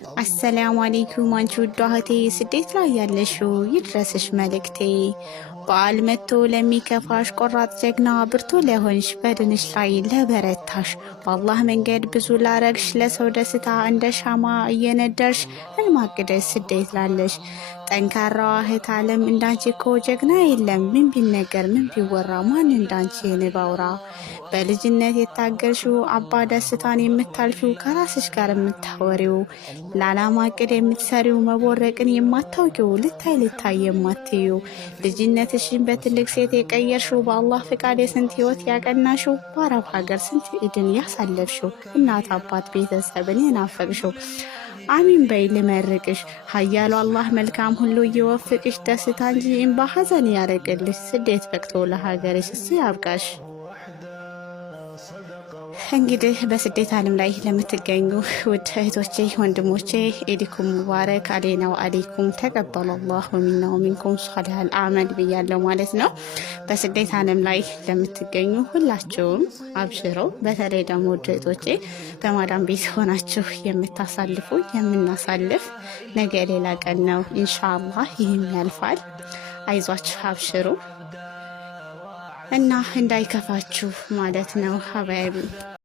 አሰላሙ አለይኩም አንቺ ውድ እህቴ፣ ስደት ላይ ያለሽው ይድረስሽ መልእክቴ። በዓል መጥቶ ለሚከፋሽ ቆራጥ ጀግና፣ ብርቱ ለሆንሽ በድንሽ ላይ ለበረታሽ፣ በአላህ መንገድ ብዙ ላረግሽ ለሰው ደስታ እንደ ሻማ እየነደርሽ ህልም አቅደሽ ስደት ላለሽ ጠንካራዋ እህት ዓለም እንዳንቺ እኮ ጀግና የለም። ምን ቢነገር ምን ቢወራ ማን እንዳንቺ ንባውራ። በልጅነት የታገልሽው አባ ደስታን የምታልፊው ከራስሽ ጋር የምታወሪው ለዓላማ እቅድ የምትሰሪው መቦረቅን የማታውቂው ልታይ የማትዩ ልጅነትሽን በትልቅ ሴት የቀየርሽው በአላህ ፍቃድ የስንት ህይወት ያቀናሽው በአረብ ሀገር ስንት ኢድን ያሳለፍሽው እናት አባት ቤተሰብን የናፈቅሽው አሚን በይ ልመርቅሽ። ሀያሉ አላህ መልካም ሁሉ እየወፍቅሽ ደስታ እንጂ እምባ ሐዘን ያረቅልሽ። ስደት በቅቶ ለሀገርሽ እሱ ያብቃሽ። እንግዲህ በስደት ዓለም ላይ ለምትገኙ ውድ እህቶቼ ወንድሞቼ ኢድኩም ሙባረክ አለይና ወአለይኩም ተቀበለ አላሁ ሚና ወሚንኩም ሷሊሃል አመል ብያለሁ ማለት ነው። በስደት ዓለም ላይ ለምትገኙ ሁላችሁም አብሽሮ። በተለይ ደግሞ ውድ እህቶቼ በማዳም ቤት ሆናችሁ የምታሳልፉ የምናሳልፍ ነገ ሌላ ቀን ነው ኢንሻአላህ፣ ይህም ያልፋል። አይዟችሁ አብሽሩ እና እንዳይከፋችሁ ማለት ነው ሀባይቢ።